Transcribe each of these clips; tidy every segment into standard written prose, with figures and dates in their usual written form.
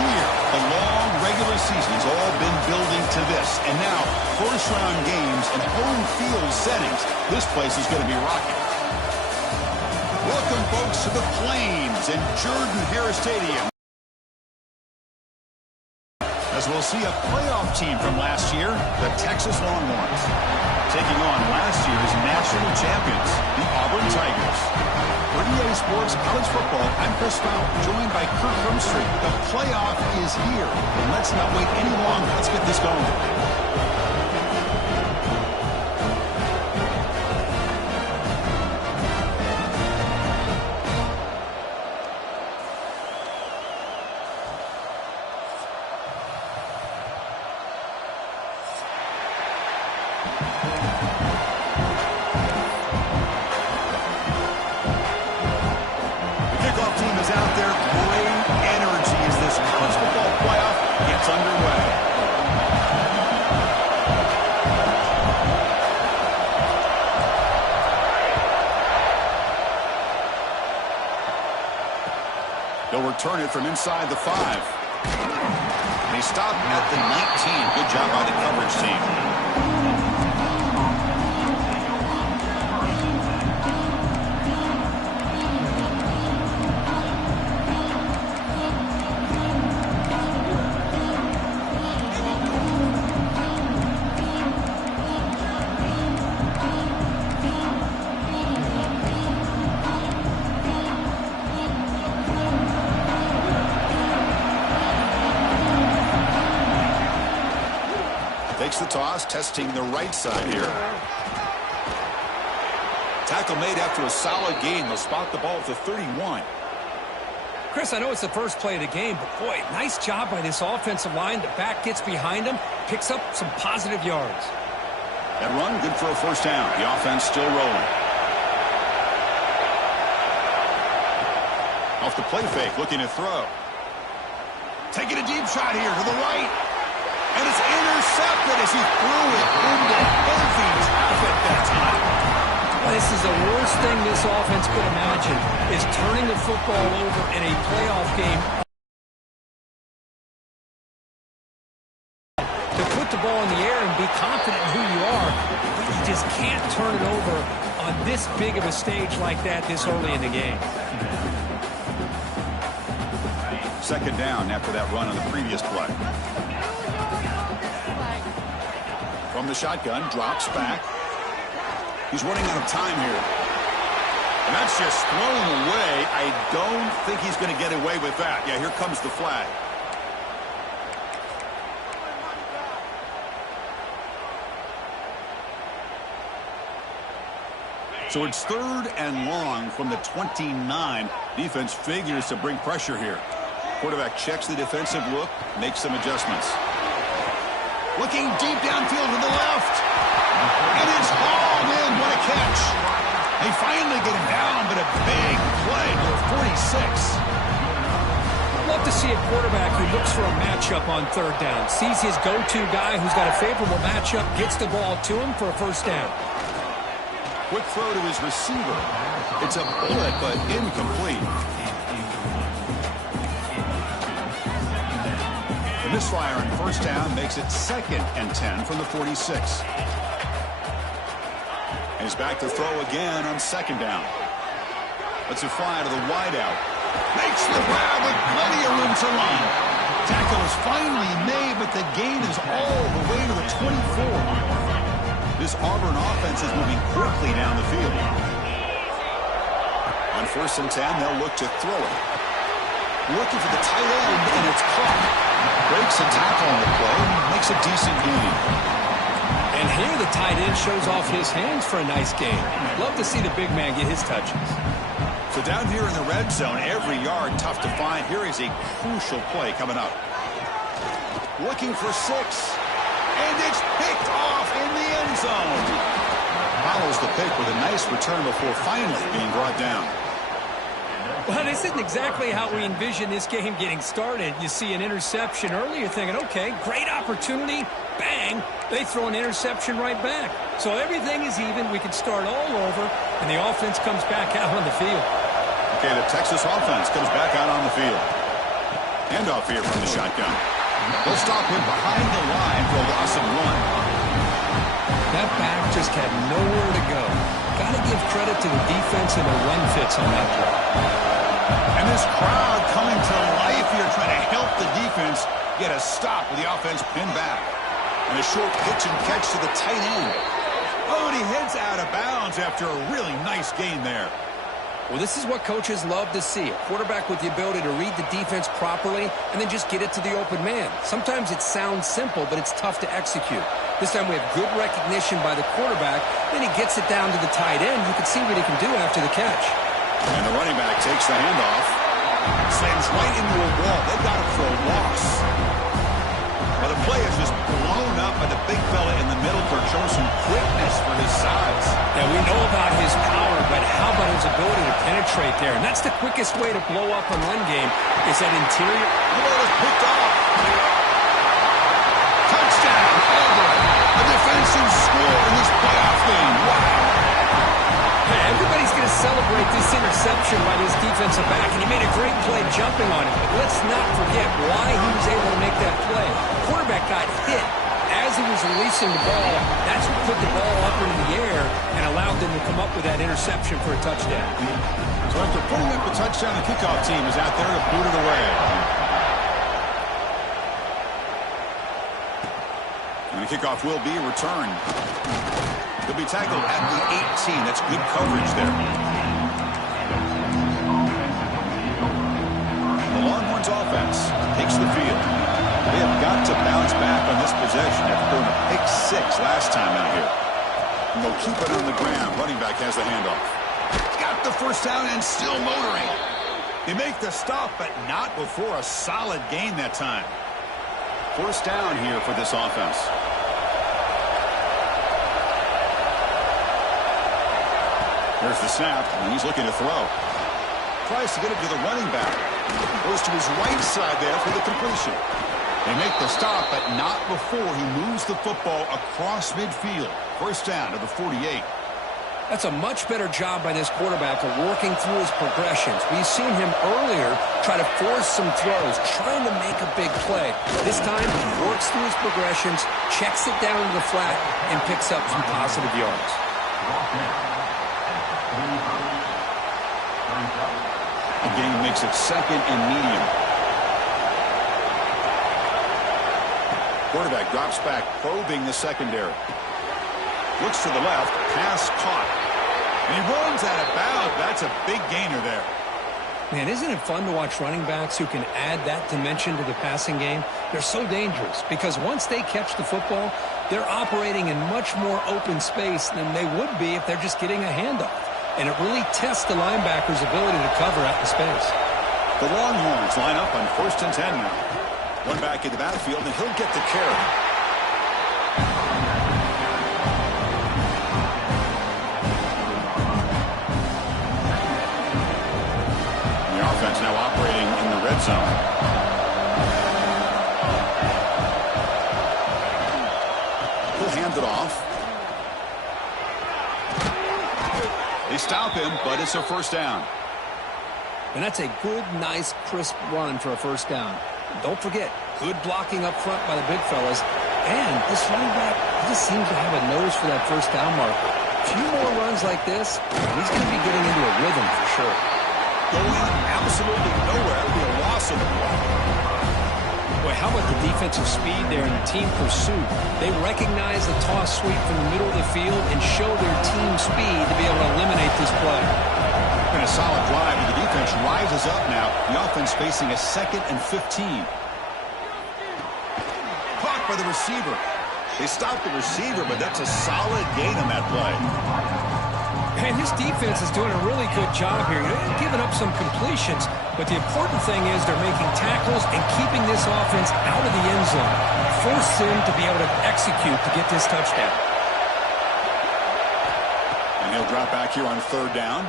here. The long regular season's all been building to this. And now, first-round games and home field settings. This place is going to be rocking. Welcome, folks, to the Flames in Jordan-Hare Stadium, as we'll see a playoff team from last year, the Texas Longhorns, taking on last year's national champions, the Auburn Tigers. For EA Sports College Football, I'm Chris Fout, joined by Kurt Rumstreet. The playoff is here, and let's not wait any longer. Let's get this going. Out there, great energy as this college football playoff gets underway. They'll return it from inside the 5. They stop at the 19. Good job by the coverage team. Takes the toss, testing the right side here. Tackle made after a solid gain. They'll spot the ball at the 31. Chris, I know it's the first play of the game, but boy, nice job by this offensive line. The back gets behind him, picks up some positive yards. That run, good for a first down. The offense still rolling. Off the play fake, looking to throw. Taking a deep shot here to the right. And it's intercepted as he threw it into heavy traffic that time. Well, this is the worst thing this offense could imagine, is turning the football over in a playoff game. To put the ball in the air and be confident in who you are, but you just can't turn it over on this big of a stage like that this early in the game. Second down after that run on the previous play. From the shotgun, drops back. He's running out of time here. And that's just thrown away. I don't think he's going to get away with that. Yeah, here comes the flag. So it's 3rd and long from the 29. Defense figures to bring pressure here. Quarterback checks the defensive look, makes some adjustments. Looking deep downfield to the left. And it's hauled in. What a catch. They finally get him down, but a big play to 46. I'd love to see a quarterback who looks for a matchup on 3rd down. Sees his go-to guy who's got a favorable matchup, gets the ball to him for a first down. Quick throw to his receiver. It's a bullet, but incomplete. The misfire on first down makes it 2nd and 10 from the 46. And he's back to throw again on 2nd down. Lets it fly to the wideout. Makes the grab with plenty of room to run. Tackle is finally made, but the gain is all the way to the 24. This Auburn offense is moving quickly down the field. On 1st and 10, they'll look to throw it. Looking for the tight end, and it's caught. Breaks a tackle on the play, makes a decent gain. And here the tight end shows off his hands for a nice gain. Love to see the big man get his touches. So down here in the red zone, every yard tough to find. Here is a crucial play coming up. Looking for 6. And it's picked off in the end zone. Follows the pick with a nice return before finally being brought down. Well, this isn't exactly how we envision this game getting started. You see an interception early, you're thinking, okay, great opportunity. Bang, they throw an interception right back. So everything is even. We can start all over, and the offense comes back out on the field. Okay, the Texas offense comes back out on the field. Handoff here from the shotgun. They'll stop him behind the line for a loss of 1. That back just had nowhere to go. Got to give credit to the defense and the run fits on that play. And this crowd coming to life here trying to help the defense get a stop with the offense pinned back. And a short pitch and catch to the tight end. Oh, and he heads out of bounds after a really nice gain there. Well, this is what coaches love to see. A quarterback with the ability to read the defense properly and then just get it to the open man. Sometimes it sounds simple, but it's tough to execute. This time we have good recognition by the quarterback. Then he gets it down to the tight end. You can see what he can do after the catch. And the running back takes the handoff. Slams right into a wall. They got it for a loss. Well, the play is just blown up by the big fella in the middle for showing some quickness for his size. Yeah, we know about his power, but how about his ability to penetrate there? And that's the quickest way to blow up a run game is that interior. The ball is picked off. Touchdown, Auburn. A defensive score in this playoff game. Wow. Hey, everybody's going to celebrate this interception by this defensive back, and he made a great play jumping on it. But let's not forget why he was able to make that play. The quarterback got hit as he was releasing the ball. That's what put the ball up into the air and allowed them to come up with that interception for a touchdown. So after putting up the touchdown, the kickoff team is out there to boot it away. And the kickoff will be returned. He'll be tackled at the 18. That's good coverage there. The Longhorns offense takes the field. They have got to bounce back on this possession after throwing a pick 6 last time out here. And they'll keep it on the ground. Running back has the handoff. Got the first down and still motoring. They make the stop, but not before a solid gain that time. First down here for this offense. There's the snap, and he's looking to throw. Tries to get it to the running back. Goes to his right side there for the completion. They make the stop, but not before he moves the football across midfield. First down to the 48. That's a much better job by this quarterback of working through his progressions. We've seen him earlier try to force some throws, trying to make a big play. This time, he works through his progressions, checks it down to the flat, and picks up some positive yards. The game makes it second and medium. Quarterback drops back, probing the secondary. Looks to the left, pass caught. And he runs out of bounds. That's a big gainer there. Man, isn't it fun to watch running backs who can add that dimension to the passing game? They're so dangerous because once they catch the football, they're operating in much more open space than they would be if they're just getting a handoff. And it really tests the linebacker's ability to cover out the space. The Longhorns line up on 1st and 10 now. One back in the backfield, and he'll get the carry. And the offense now operating in the red zone. He'll hand it off. They stop him, but it's a first down. And that's a good, nice, crisp run for a first down. Don't forget, good blocking up front by the big fellas. And this running back just seems to have a nose for that first down marker. A few more runs like this, and he's going to be getting into a rhythm for sure. Going absolutely nowhere will be a loss of the ball. Boy, how about the defensive speed there and the team pursuit? They recognize the toss sweep from the middle of the field and show their team speed to be able to eliminate this play. And a solid drive, and the defense rises up now. The offense facing a 2nd and 15. Caught by the receiver. They stopped the receiver, but that's a solid gain on that play. And this defense is doing a really good job here. They're giving up some completions, but the important thing is they're making tackles and keeping this offense out of the end zone. Force them to be able to execute to get this touchdown. And he'll drop back here on 3rd down.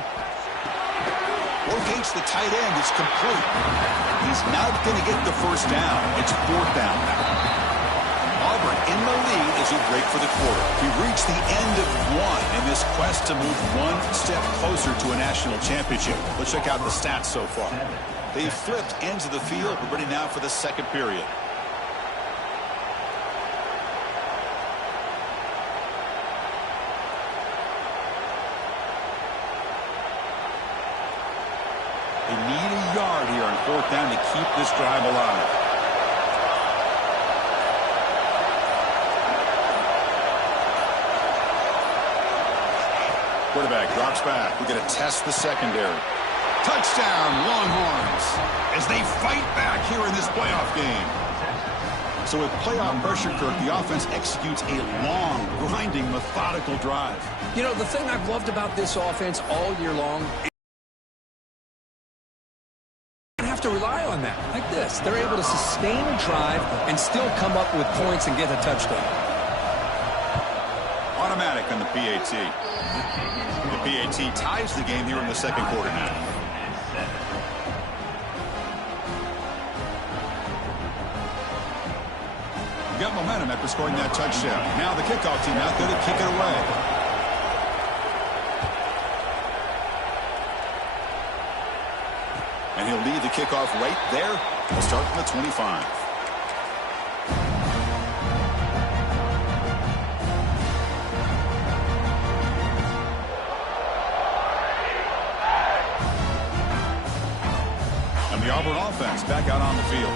Locates the tight end. It's complete. He's not going to get the first down. It's 4th down now. Auburn in the lead as he break for the quarter. He reached the end of one in this quest to move one step closer to a national championship. Let's check out the stats so far. They flipped ends of the field. We're ready now for the second period. They need a yard here on fourth down to keep this drive alive. Quarterback drops back. We're going to test the secondary. Touchdown, Longhorns, as they fight back here in this playoff game. So with playoff pressure, Kirk, the offense executes a long, grinding, methodical drive. You know, the thing I've loved about this offense all year long, you have to rely on that. Like this. They're able to sustain a drive and still come up with points and get a touchdown. Automatic on the PAT. The PAT ties the game here in the second quarter now. Got momentum after scoring that touchdown. Now the kickoff team out there to kick it away. And he'll lead the kickoff right there. We'll start from the 25. And the Auburn offense back out on the field.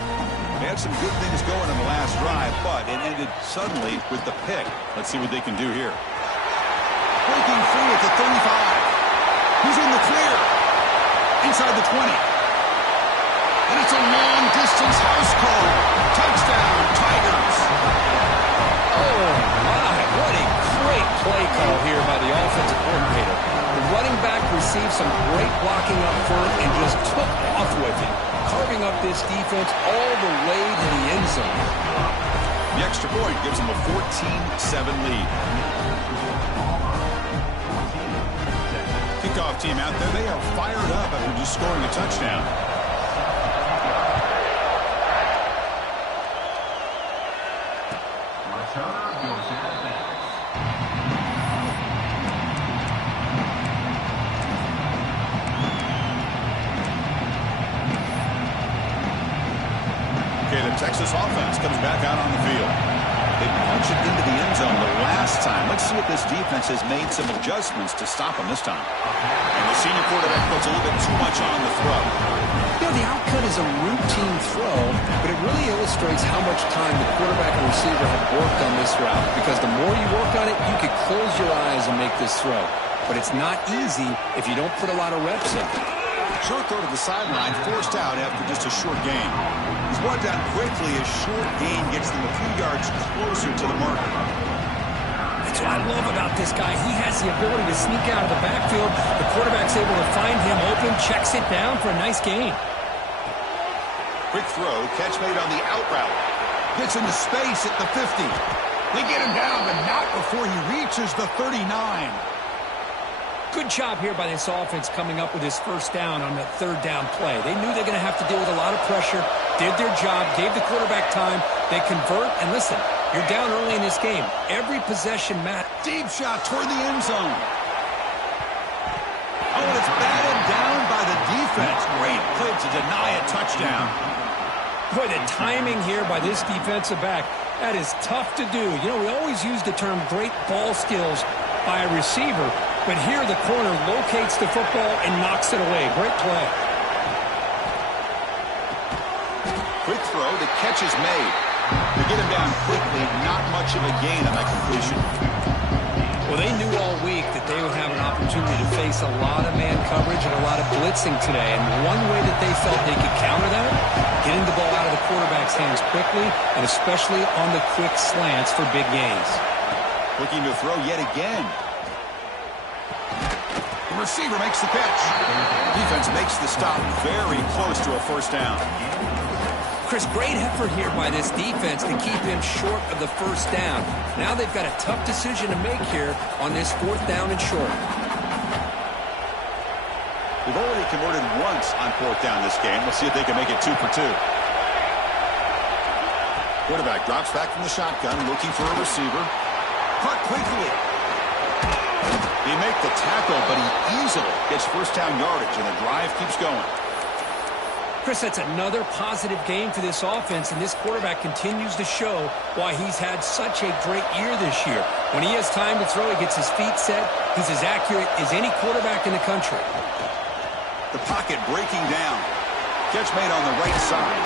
They had some good things going in the last drive, but it ended suddenly with the pick. Let's see what they can do here. Breaking free at the 35. He's in the clear. Inside the 20. And it's a long-distance house call. Touchdown, Tigers. Oh, my. What a great play call here by the offensive coordinator. The running back received some great blocking up front and just took off with it, carving up this defense all the way to the end zone. The extra point gives them a 14-7 lead. Kickoff team out there, they are fired up after just scoring a touchdown. Okay, the Texas offense comes back out on the field. They punched it into the end zone the last time. Let's see if this defense has made some adjustments to stop them this time. And the senior quarterback puts a little bit too much on the throw. You know, the outcut is a routine throw, but it really illustrates how much time the quarterback and receiver have worked on this route. Because the more you work on it, you could close your eyes and make this throw. But it's not easy if you don't put a lot of reps in. Short throw to the sideline, forced out after just a short gain. He's brought down quickly. A short gain gets them a few yards closer to the marker. That's what I love about this guy. He has the ability to sneak out of the backfield. The quarterback's able to find him open, checks it down for a nice gain. Quick throw, catch made on the out route. Gets into space at the 50. They get him down, but not before he reaches the 39. Good job here by this offense coming up with his first down on that third down play. They knew they're going to have to deal with a lot of pressure, did their job, gave the quarterback time. They convert, and listen, you're down early in this game. Every possession matters. Deep shot toward the end zone. Oh, and it's batted down by the defense. Great play to deny a touchdown. Boy, the timing here by this defensive back, that is tough to do. You know, we always use the term great ball skills by a receiver, but here the corner locates the football and knocks it away. Great play. Quick throw, the catch is made. They get him down quickly, not much of a gain on that completion. Well, they knew all week that they would have an opportunity to face a lot of man coverage and a lot of blitzing today. And one way that they felt they could counter that, getting the ball out of the quarterback's hands quickly, and especially on the quick slants for big gains. Looking to throw yet again. The receiver makes the catch. Defense makes the stop very close to a first down. Chris, great effort here by this defense to keep him short of the first down. Now they've got a tough decision to make here on this fourth down and short. They've already converted once on fourth down this game. Let's see if they can make it 2 for 2. Quarterback drops back from the shotgun, looking for a receiver. Caught quickly. They make the tackle, but he easily gets first down yardage, and the drive keeps going. Chris, that's another positive game for this offense, and this quarterback continues to show why he's had such a great year this year. When he has time to throw, he gets his feet set. He's as accurate as any quarterback in the country. The pocket breaking down. Catch made on the right side.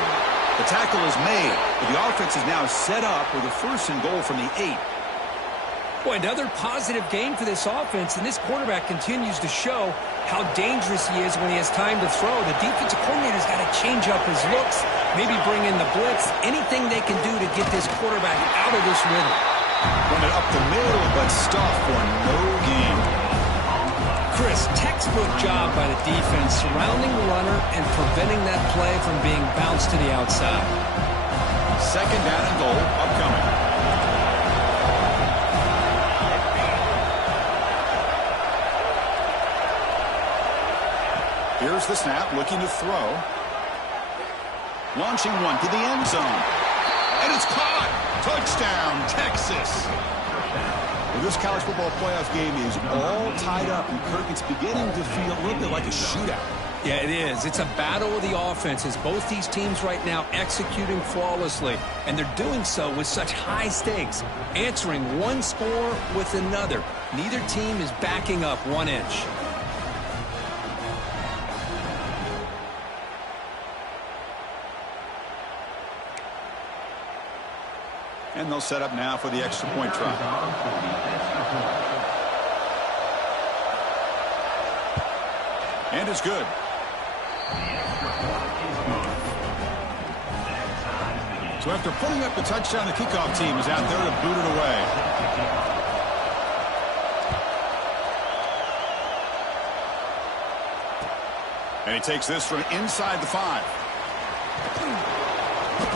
The tackle is made, but the offense is now set up with a 1st and goal from the 8. Boy, another positive game for this offense, and this quarterback continues to show how dangerous he is when he has time to throw. The defensive coordinator's got to change up his looks, maybe bring in the blitz, anything they can do to get this quarterback out of this rhythm. Run it up the middle, but stuff for no gain. Chris, textbook job by the defense surrounding the runner and preventing that play from being bounced to the outside. 2nd down and goal upcoming. Here's the snap, looking to throw. Launching one to the end zone. And it's caught. Touchdown, Texas. Well, this college football playoff game is all tied up, and Kirk, it's beginning to feel a little bit like a shootout. Yeah, it is. It's a battle of the offenses. Both these teams right now executing flawlessly, and they're doing so with such high stakes, answering one score with another. Neither team is backing up 1 inch. And they'll set up now for the extra point try. And it's good. So after putting up the touchdown, the kickoff team is out there to boot it away. And he takes this from inside the 5.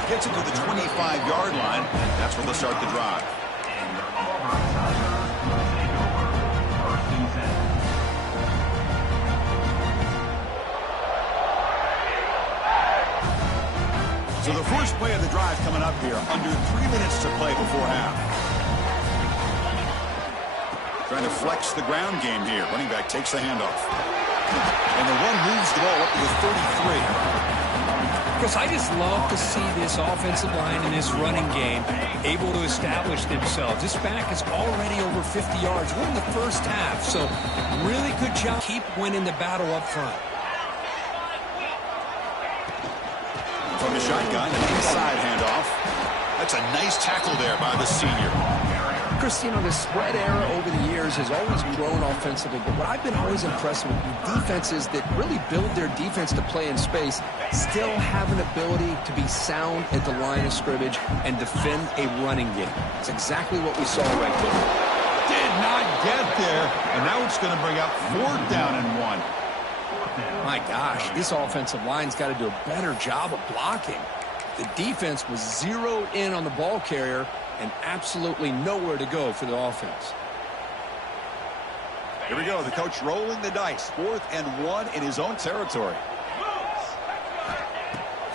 Gets it to the 25-yard line. That's where they'll start the drive. So the first play of the drive coming up here. Under 3 minutes to play before half. Trying to flex the ground game here. Running back takes the handoff. And the run moves the ball up to the 33. Chris, I just love to see this offensive line and this running game able to establish themselves. This back is already over 50 yards. We're in the first half, so really good job. Keep winning the battle up front. From the shotgun, an inside handoff. That's a nice tackle there by the senior. Chris, you know, the spread era over the years has always grown offensively, but what I've been always impressed with defenses that really build their defense to play in space still have an ability to be sound at the line of scrimmage and defend a running game. It's exactly what we saw right there. Did not get there, and now it's going to bring up 4th down and 1. My gosh, this offensive line's got to do a better job of blocking. The defense was zeroed in on the ball carrier and absolutely nowhere to go for the offense. Here we go, the coach rolling the dice. 4th and 1 in his own territory.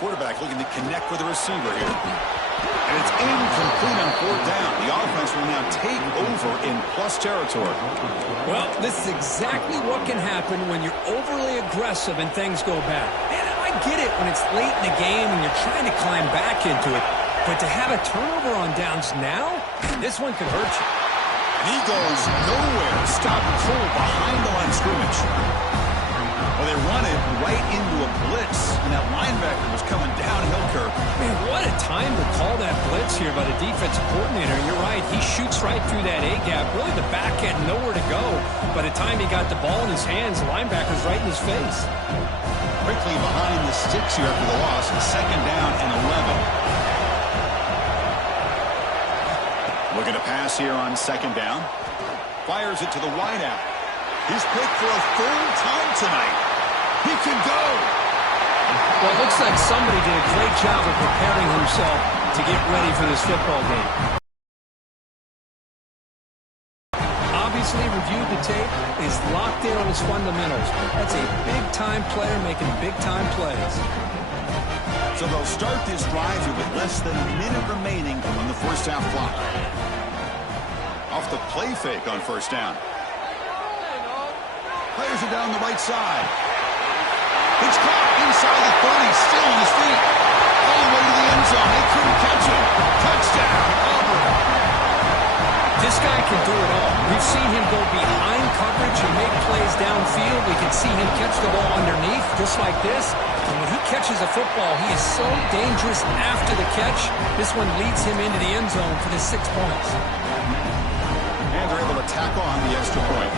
Quarterback looking to connect with the receiver here. And it's incomplete on 4th down. The offense will now take over in plus territory. Well, this is exactly what can happen when you're overly aggressive and things go bad. And I get it when it's late in the game and you're trying to climb back into it. But to have a turnover on downs now, this one could hurt you. And he goes nowhere. Stop control behind the line of scrimmage. Well, they run it right into a blitz, and that linebacker was coming downhill, Kirk. Man, what a time to call that blitz here by the defensive coordinator. You're right. He shoots right through that A-gap. Really, the back had nowhere to go. By the time he got the ball in his hands, the linebacker's right in his face. Quickly behind the sticks here after the loss. 2nd down and 11. Looking to pass here on 2nd down. Fires it to the wideout. He's picked for a 3rd time tonight. He can go. Well, it looks like somebody did a great job of preparing himself to get ready for this football game. Obviously reviewed the tape, is locked in on his fundamentals. That's a big-time player making big-time plays. So they'll start this drive here with less than a minute remaining on the first half clock. Off the play fake on 1st down. Players are down the right side. It's caught inside the 30, still on his feet. All the way to the end zone. They couldn't catch him. Touchdown, Auburn. This guy can do it all. We've seen him go behind coverage and make plays downfield. We can see him catch the ball underneath, just like this. And when he catches a football, he is so dangerous after the catch. This one leads him into the end zone for the 6 points. And they're able to tack on the extra point.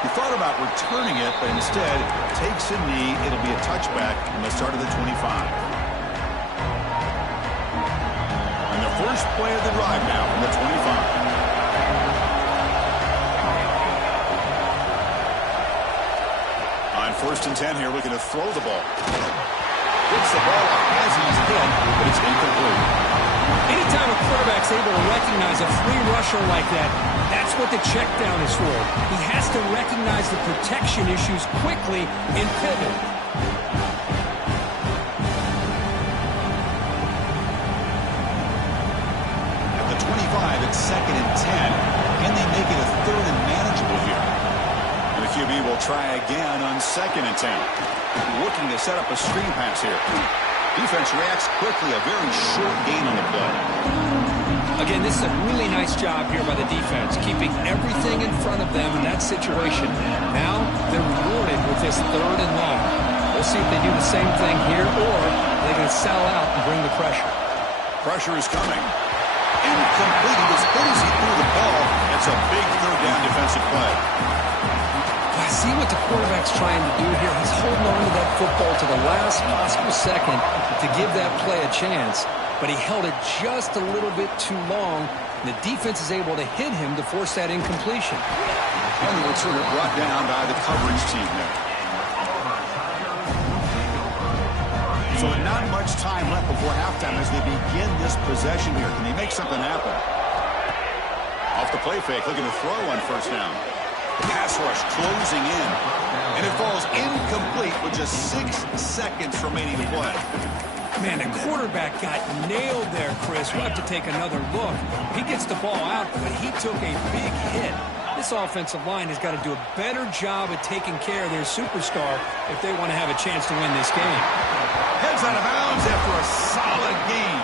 He thought about returning it, but instead takes a knee. It'll be a touchback from the start of the 25. And the first play of the drive now from the 25. On 1st and 10 here, looking to throw the ball. Gets the ball up as he's hit, but it's incomplete. Anytime a quarterback's able to recognize a free rusher like that, that's what the check down is for. He has to recognize the protection issues quickly and pivot. At the 25, it's 2nd and 10. Can they make it a 3rd and manageable here? And the QB will try again on 2nd and 10. Looking to set up a screen pass here. Defense reacts quickly, a very short gain on the play. Again, this is a really nice job here by the defense, keeping everything in front of them in that situation. Now they're rewarded with this 3rd and long. We'll see if they do the same thing here, or they're going to sell out and bring the pressure. Pressure is coming. Incomplete. As good as he threw the ball, it's a big 3rd down defensive play. I see what the quarterback's trying to do here. He's holding on to that football to the last possible second to give that play a chance. But he held it just a little bit too long. And the defense is able to hit him to force that incompletion. And the returner brought down by the coverage team there. So not much time left before halftime as they begin this possession here. Can they make something happen? Off the play fake, looking to throw on 1st down. The pass rush closing in. And it falls incomplete with just 6 seconds remaining to play. Man, the quarterback got nailed there, Chris. We'll have to take another look. He gets the ball out, but he took a big hit. This offensive line has got to do a better job at taking care of their superstar if they want to have a chance to win this game. Heads out of bounds after a solid gain.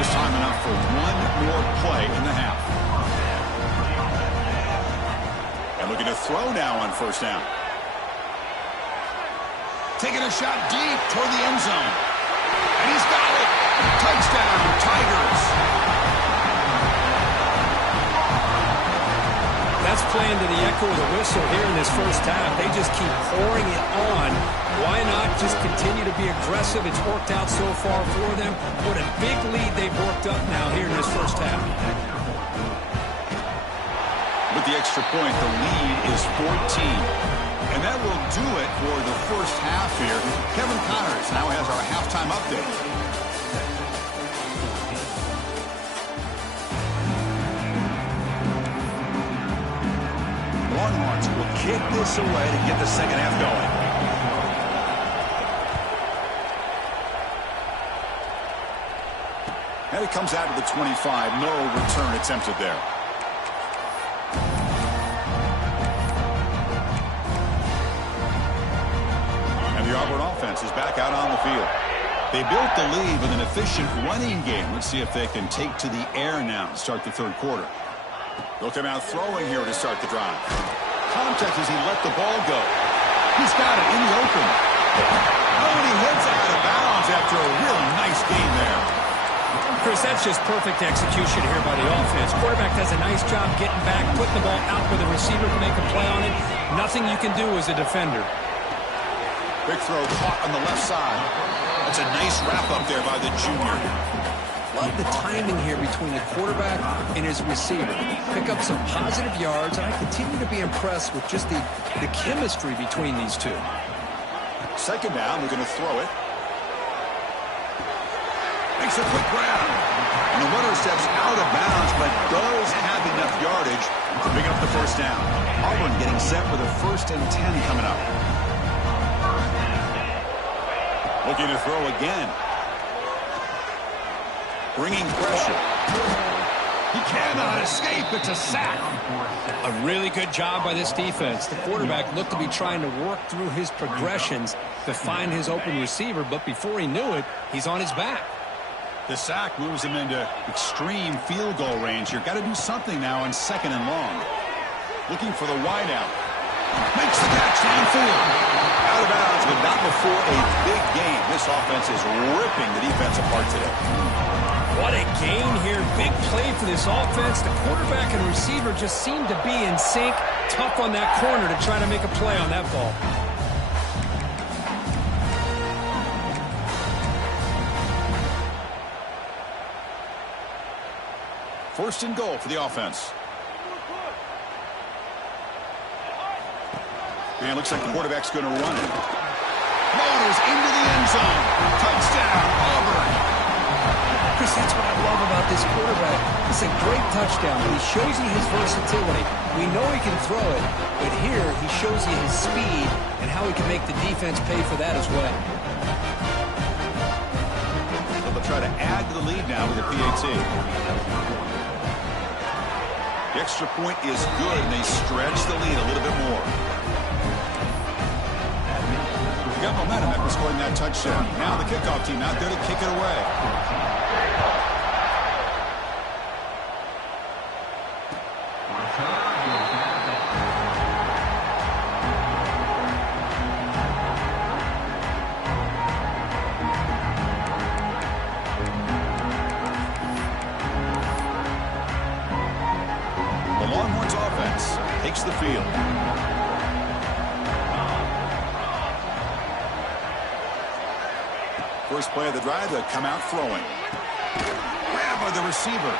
This time enough for one more play in the half. And looking to throw now on 1st down. Taking a shot deep toward the end zone. And he's got it. Touchdown, Tigers. That's playing to the echo of the whistle here in this 1st half. They just keep pouring it on. Why not just continue to be aggressive? It's worked out so far for them. What a big lead they've worked up now here in this 1st half. With the extra point, the lead is 14. And that will do it for the 1st half here. Kevin Connors now has our halftime update. Longhorns will kick this away to get the 2nd half going. And it comes out to the 25. No return attempted there. The Auburn offense is back out on the field. They built the lead with an efficient running game. Let's see if they can take to the air now to start the 3rd quarter. They'll come out throwing here to start the drive. Contact as he let the ball go. He's got it in the open. Oh, and he heads out of bounds after a really nice game there. Chris, that's just perfect execution here by the offense. Quarterback does a nice job getting back, putting the ball out where the receiver can make a play on it. Nothing you can do as a defender. Big throw caught on the left side. That's a nice wrap-up there by the junior. Love the timing here between the quarterback and his receiver. Pick up some positive yards, and I continue to be impressed with just the chemistry between these two. 2nd down, we're going to throw it. Makes a quick grab. And the runner steps out of bounds, but does have enough yardage to pick up the 1st down. Auburn getting set with a 1st and 10 coming up. Looking to throw again. Bringing pressure. He cannot escape. It's a sack. A really good job by this defense. The quarterback looked to be trying to work through his progressions to find his open receiver, but before he knew it, he's on his back. The sack moves him into extreme field goal range. You've got to do something now on 2nd and long. Looking for the wideout. Makes the catch downfield. Out of bounds, but not before a big game. This offense is ripping the defense apart today. What a gain here. Big play for this offense. The quarterback and receiver just seem to be in sync. Tough on that corner to try to make a play on that ball. First and goal for the offense. And it looks like the quarterback's going to run it. Motors into the end zone. Touchdown, Auburn. Chris, that's what I love about this quarterback. It's a great touchdown. He shows you his versatility. We know he can throw it, but here he shows you his speed and how he can make the defense pay for that as well. So they'll try to add to the lead now with the PAT. The extra point is good, and they stretch the lead a little bit more. They got momentum after scoring that touchdown. Now the kickoff team out there to kick it away. The Longhorns offense takes the field. First play of the drive, they come out throwing. Grab by the receiver.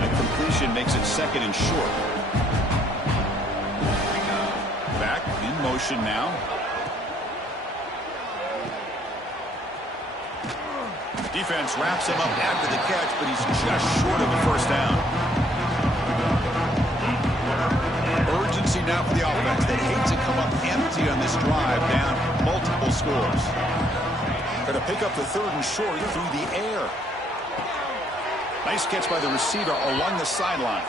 A completion makes it 2nd and short. Back in motion now. Defense wraps him up after the catch, but he's just short of a first down. Urgency now for the offense. They hate to come up empty on this drive, down multiple scores. Going to pick up the 3rd and short through the air. Nice catch by the receiver along the sideline.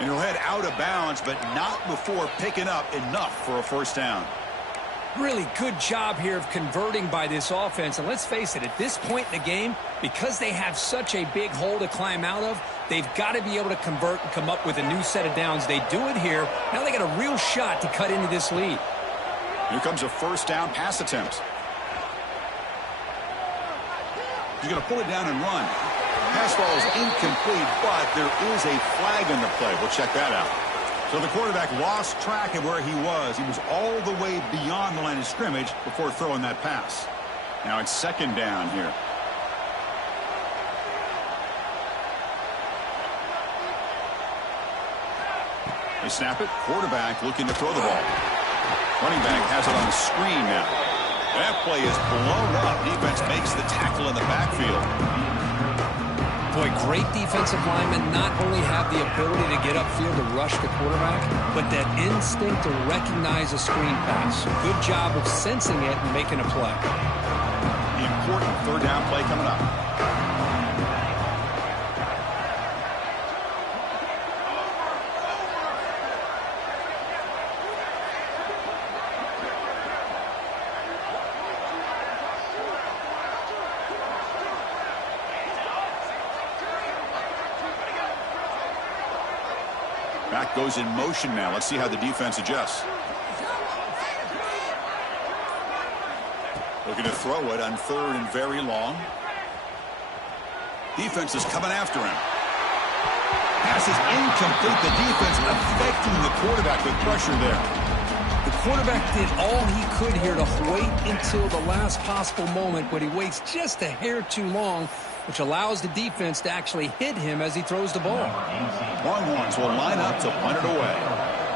And he'll head out of bounds, but not before picking up enough for a first down. Really good job here of converting by this offense. And let's face it, at this point in the game, because they have such a big hole to climb out of, they've got to be able to convert and come up with a new set of downs. They do it here. Now they got a real shot to cut into this lead. Here comes a first down pass attempt. He's going to pull it down and run. Pass ball is incomplete, but there is a flag in the play. We'll check that out. So the quarterback lost track of where he was. He was all the way beyond the line of scrimmage before throwing that pass. Now it's 2nd down here. They snap it. Quarterback looking to throw the ball. Running back has it on the screen now. That play is blown up. Defense makes the tackle in the backfield. Boy, great defensive linemen not only have the ability to get upfield to rush the quarterback, but that instinct to recognize a screen pass. Good job of sensing it and making a play. The important 3rd down play coming up. Back goes in motion now. Let's see how the defense adjusts. Looking to throw it on 3rd and very long. Defense is coming after him. Pass is incomplete. The defense affecting the quarterback with pressure there. The quarterback did all he could here to wait until the last possible moment, but he waits just a hair too long, which allows the defense to actually hit him as he throws the ball. Longhorns will line up to punt it away.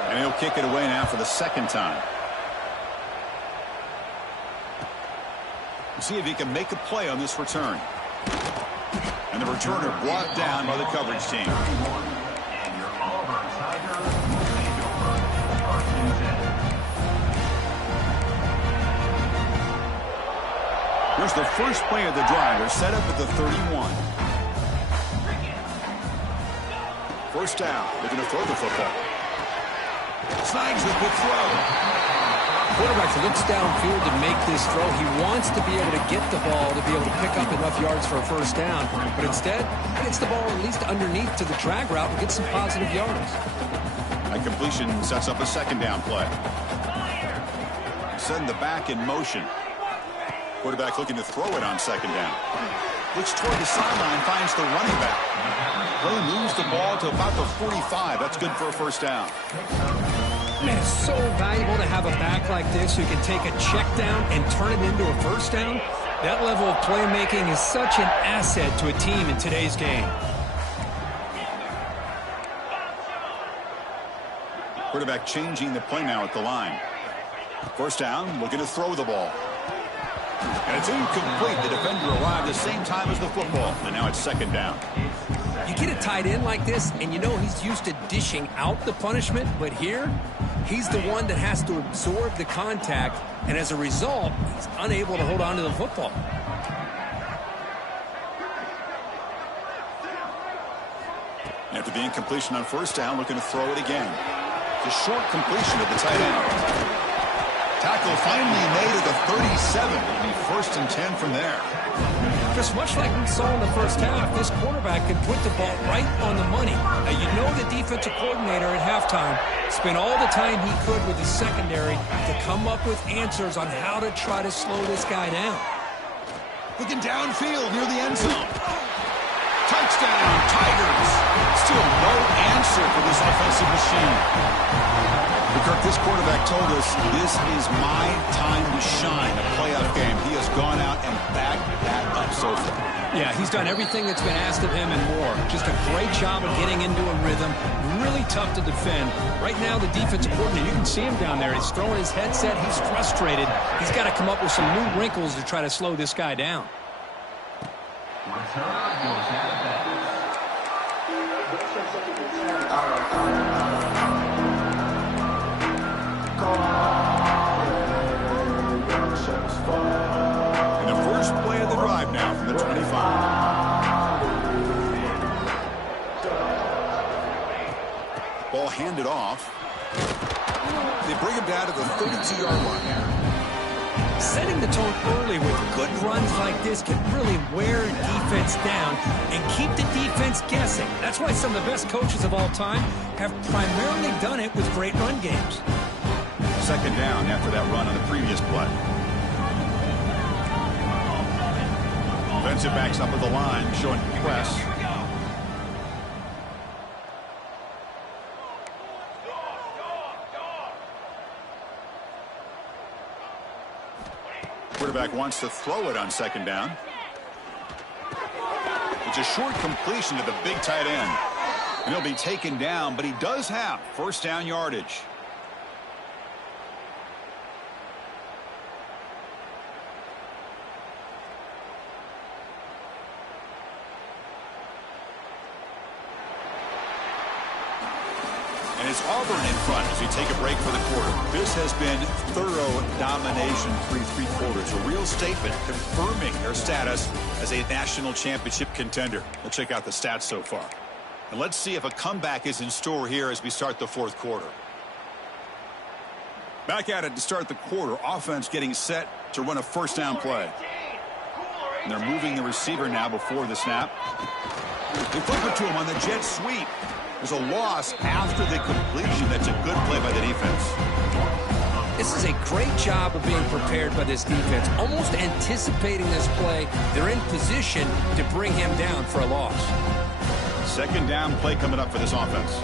And he'll kick it away now for the 2nd time. We'll see if he can make a play on this return. And the returner brought down by the coverage team. Here's the first play of the drive. They're set up at the 31. First down. Looking to throw the football. Snags the quick throw. Quarterback looks downfield to make this throw. He wants to be able to get the ball to be able to pick up enough yards for a first down. But instead, he gets the ball at least underneath to the drag route and gets some positive yards. That completion sets up a second down play. Send the back in motion. Quarterback looking to throw it on second down. Looks toward the sideline, finds the running back. Play moves the ball to about the 45. That's good for a first down. Man, it's so valuable to have a back like this who can take a check down and turn it into a first down. That level of playmaking is such an asset to a team in today's game. Quarterback changing the play now at the line. First down, looking to throw the ball. And it's incomplete. The defender arrived the same time as the football, and now it's second down. You get a tight end like this, and you know he's used to dishing out the punishment, but here, he's the one that has to absorb the contact, and as a result, he's unable to hold on to the football. After the incompletion on first down, looking to throw it again. It's a short completion of the tight end. Tackle finally made at the 37. It'll be first and 10 from there. Just much like we saw in the first half, this quarterback can put the ball right on the money. Now, you know the defensive coordinator at halftime spent all the time he could with his secondary to come up with answers on how to try to slow this guy down. Looking downfield near the end zone. Touchdown, Tigers. Still no answer for this offensive machine. Kirk, this quarterback told us this is my time to shine, a playoff game. He has gone out and backed that up so far. Yeah, he's done everything that's been asked of him and more. Just a great job of getting into a rhythm. Really tough to defend. Right now, the defensive coordinator, you can see him down there. He's throwing his headset. He's frustrated. He's got to come up with some new wrinkles to try to slow this guy down. And the first play of the drive now from the 25. Ball handed off. They bring him down to the 32-yard line. Setting the tone early with good runs like this can really wear a defense down and keep the defense guessing. That's why some of the best coaches of all time have primarily done it with great run games. Second down after that run on the previous play. Defensive backs up at the line, showing press. Quarterback wants to throw it on second down. It's a short completion to the big tight end. And he'll be taken down, but he does have first down yardage. And it's Auburn in front as we take a break for the quarter. This has been thorough domination through three quarters. A real statement confirming their status as a national championship contender. We'll check out the stats so far. And let's see if a comeback is in store here as we start the fourth quarter. Back at it to start the quarter. Offense getting set to run a first down play. And they're moving the receiver now before the snap. They flip it to him on the jet sweep. There's a loss after the completion. That's a good play by the defense. This is a great job of being prepared by this defense. Almost anticipating this play, they're in position to bring him down for a loss. Second down play coming up for this offense.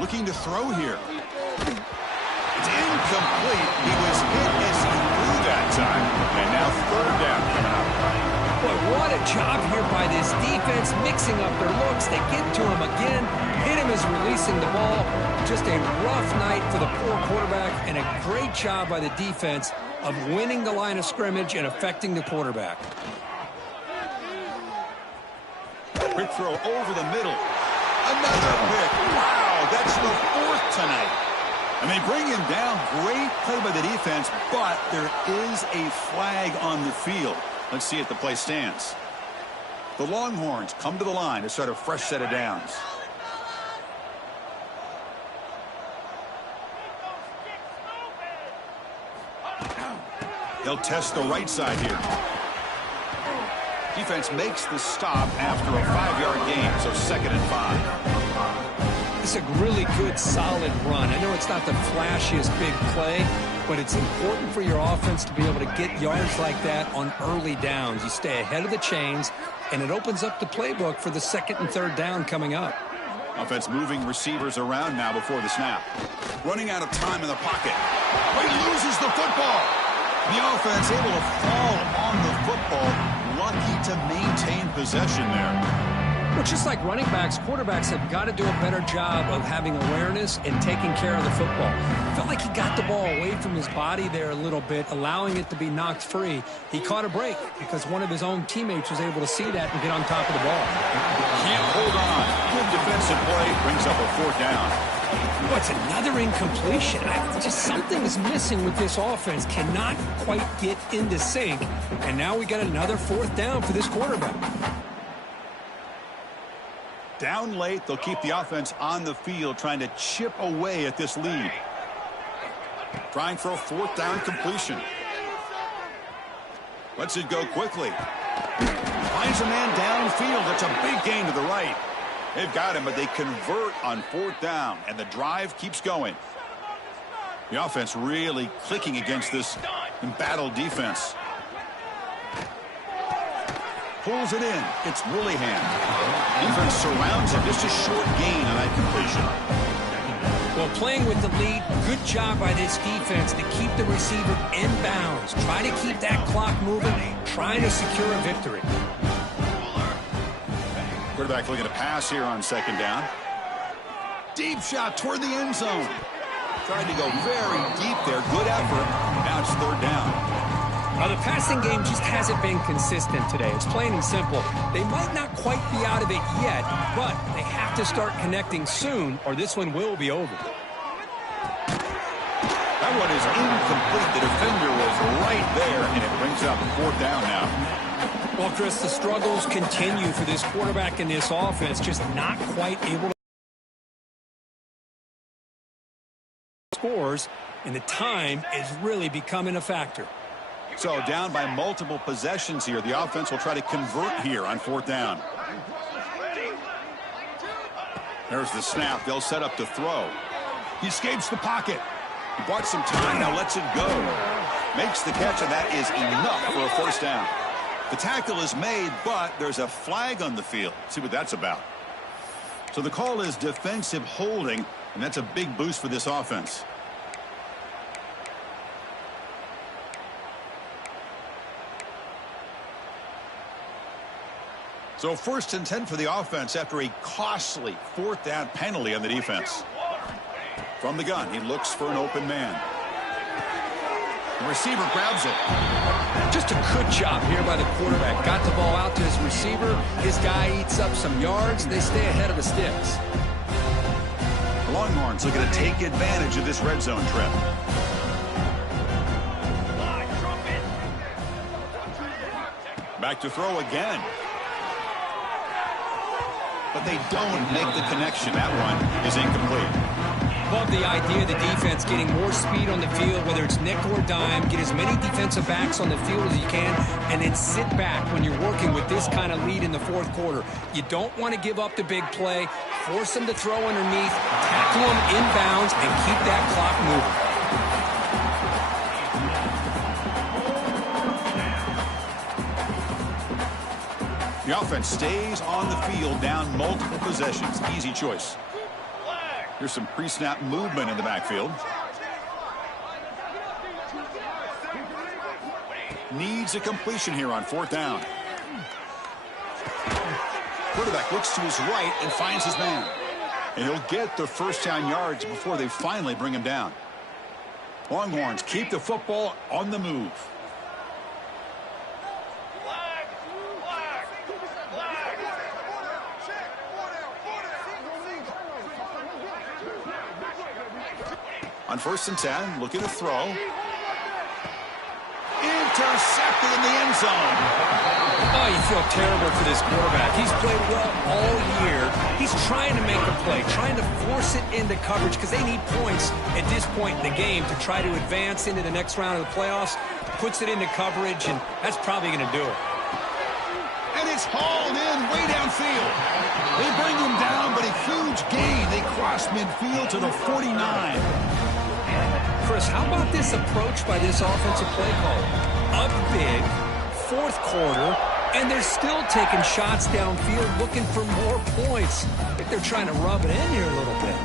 Looking to throw here. It's incomplete. He was hit as he threw that time. And now third down coming up. Boy, what a job here by this defense, mixing up their looks. They get to him again, hit him as releasing the ball. Just a rough night for the poor quarterback, and a great job by the defense of winning the line of scrimmage and affecting the quarterback. Quick throw over the middle. Another pick. Wow, that's the fourth tonight. And they bring him down. Great play by the defense, but there is a flag on the field. Let's see if the play stands. The Longhorns come to the line to start a fresh set of downs. They'll test the right side here. Defense makes the stop after a 5-yard gain, so 2nd and 5. It's a really good, solid run. I know it's not the flashiest big play, but it's important for your offense to be able to get yards like that on early downs. You stay ahead of the chains, and it opens up the playbook for the 2nd and 3rd down coming up. Offense moving receivers around now before the snap. Running out of time in the pocket. He loses the football. The offense able to fall on the football. Lucky to maintain possession there. Well, just like running backs, quarterbacks have got to do a better job of having awareness and taking care of the football. Felt like he got the ball away from his body there a little bit, allowing it to be knocked free. He caught a break because one of his own teammates was able to see that and get on top of the ball. Can't hold on. Good defensive play brings up a 4th down. Oh, it's another incompletion. Just something is missing with this offense. Cannot quite get into sync. And now we got another 4th down for this quarterback. Down late, they'll keep the offense on the field trying to chip away at this lead. Trying for a 4th down completion. Lets it go quickly. Finds a man downfield. That's a big gain to the right. They've got him, but they convert on 4th down, and the drive keeps going. The offense really clicking against this embattled defense. Pulls it in. It's Willingham. Defense surrounds him. Just a short gain on that completion. Well, playing with the lead, good job by this defense to keep the receiver in bounds. Try to keep that clock moving, trying to secure a victory. Quarterback looking to pass here on 2nd down. Deep shot toward the end zone. Tried to go very deep there. Good effort. Now it's 3rd down. The passing game just hasn't been consistent today. It's plain and simple. They might not quite be out of it yet, but they have to start connecting soon, or this one will be over. That one is incomplete. The defender was right there, and it brings up 4th down now. Well, Chris, the struggles continue for this quarterback in this offense, just not quite able to scores, and the time is really becoming a factor. So down by multiple possessions here. The offense will try to convert here on 4th down. There's the snap. They'll set up to throw. He escapes the pocket. He bought some time, now lets it go. Makes the catch, and that is enough for a 1st down. The tackle is made, but there's a flag on the field. Let's see what that's about. So the call is defensive holding, and that's a big boost for this offense. So 1st and 10 for the offense after a costly 4th down penalty on the defense. From the gun, he looks for an open man. The receiver grabs it. Just a good job here by the quarterback. Got the ball out to his receiver. His guy eats up some yards. They stay ahead of the sticks. The Longhorns looking to take advantage of this red zone trip. Back to throw again. But they don't make the connection. That one is incomplete. Love the idea of the defense getting more speed on the field, whether it's nickel or dime. Get as many defensive backs on the field as you can, and then sit back when you're working with this kind of lead in the 4th quarter. You don't want to give up the big play. Force them to throw underneath, tackle them inbounds, and keep that clock moving. The offense stays on the field down multiple possessions. Easy choice. Here's some pre-snap movement in the backfield. Needs a completion here on 4th down. Quarterback looks to his right and finds his man. And he'll get the 1st down yards before they finally bring him down. Longhorns keep the football on the move. On 1st and 10, looking to throw. Intercepted in the end zone. Oh, you feel terrible for this quarterback. He's played well all year. He's trying to make a play, trying to force it into coverage because they need points at this point in the game to try to advance into the next round of the playoffs. Puts it into coverage, and that's probably going to do it. And it's hauled in way downfield. They bring him down, but a huge gain. They cross midfield to the 49. Chris, how about this approach by this offensive play caller? Up big, 4th quarter, and they're still taking shots downfield looking for more points. I think they're trying to rub it in here a little bit.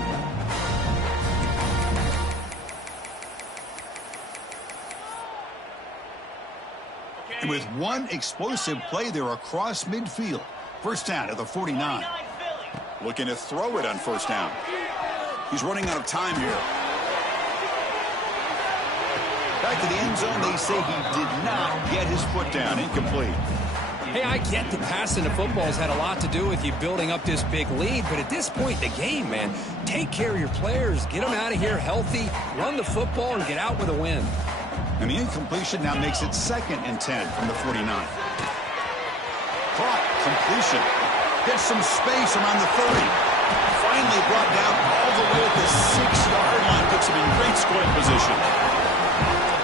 And with one explosive play there across midfield. 1st down at the 49. Looking to throw it on 1st down. He's running out of time here. Back to the end zone, they say he did not get his foot down. Incomplete. Hey, I get that passing the football has had a lot to do with you building up this big lead, but at this point in the game, man, take care of your players. Get them out of here healthy, run the football, and get out with a win. And the incompletion now makes it 2nd and 10 from the 49. Caught, completion. Gets some space around the 30. Finally brought down all the way at the 6-yard line. Puts him in great scoring position.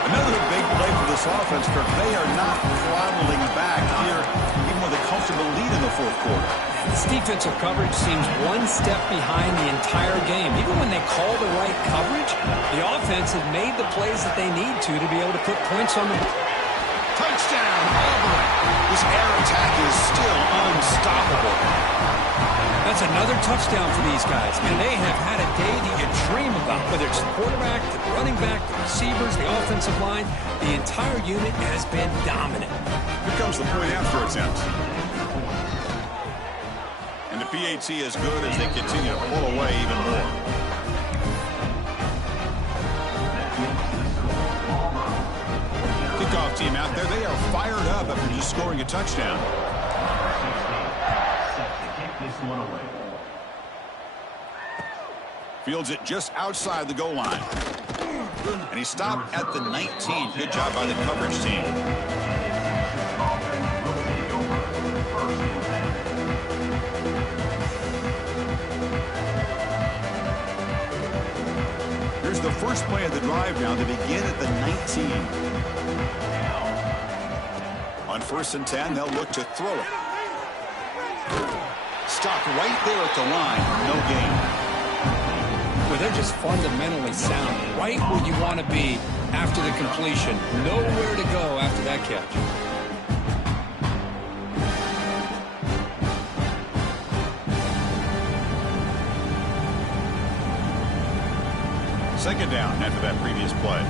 Another big play for this offense, but they are not throttling back here, even with a comfortable lead in the 4th quarter. This defensive coverage seems one step behind the entire game. Even when they call the right coverage, the offense has made the plays that they need to be able to put points on the board. Touchdown, Auburn. This air attack is still unstoppable. That's another touchdown for these guys. And they have had a day that you dream about, whether it's the quarterback, the running back, the receivers, the offensive line. The entire unit has been dominant. Here comes the point after attempt. And the PAT is good as they continue to pull away even more. Kickoff team out there. They are fired up after just scoring a touchdown. Fields it just outside the goal line. And he stopped at the 19. Good job by the coverage team. Here's the first play of the drive now to begin at the 19. On 1st and 10, they'll look to throw it. Stopped right there at the line. No gain. Well, they're just fundamentally sound. Right where you want to be after the completion. Nowhere to go after that catch. Second down after that previous play.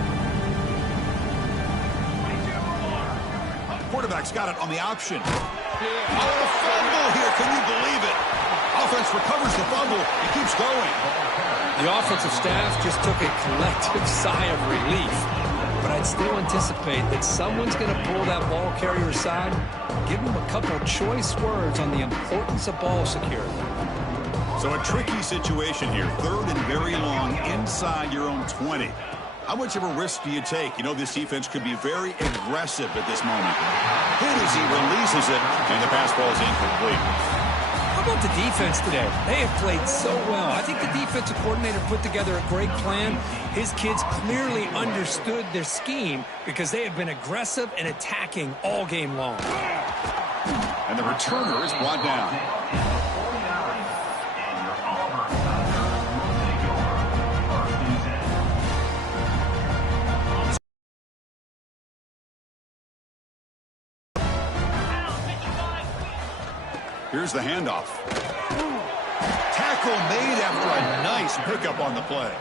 Quarterback's got it on the option. Oh, the fumble here. Can you believe it? Offense recovers the fumble and keeps going. The offensive staff just took a collective sigh of relief. But I'd still anticipate that someone's going to pull that ball carrier aside, give him a couple of choice words on the importance of ball security. So a tricky situation here. 3rd and very long inside your own 20. How much of a risk do you take? You know this defense could be very aggressive at this moment. Hit as he releases it, and the pass ball is incomplete. How about the defense today? They have played so well. I think the defensive coordinator put together a great plan. His kids clearly understood their scheme because they have been aggressive and attacking all game long. And the returner is brought down. Here's the handoff. Tackle made after a nice pickup on the play.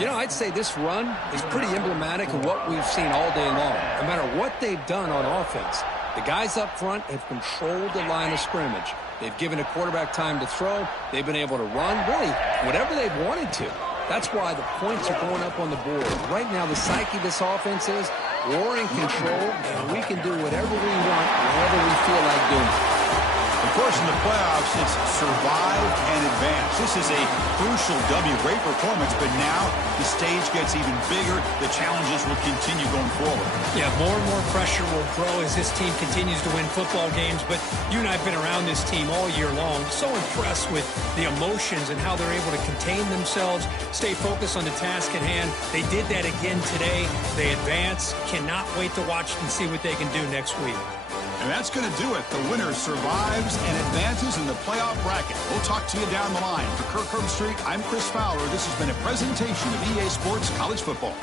You know, I'd say this run is pretty emblematic of what we've seen all day long. No matter what they've done on offense, the guys up front have controlled the line of scrimmage. They've given a quarterback time to throw. They've been able to run, really, whatever they've wanted to. That's why the points are going up on the board. Right now, the psyche of this offense is we're in control, and we can do whatever we want, wherever we feel like doing it. The course, in the playoffs, it's survive and advance. This is a crucial W. Great performance, but now the stage gets even bigger. The challenges will continue going forward. Yeah, more and more pressure will grow as this team continues to win football games. But you and I have been around this team all year long. So impressed with the emotions and how they're able to contain themselves, stay focused on the task at hand. They did that again today. They advance. Cannot wait to watch and see what they can do next week. And that's going to do it. The winner survives and advances in the playoff bracket. We'll talk to you down the line. For Kirk Herbstreit, I'm Chris Fowler. This has been a presentation of EA Sports College Football.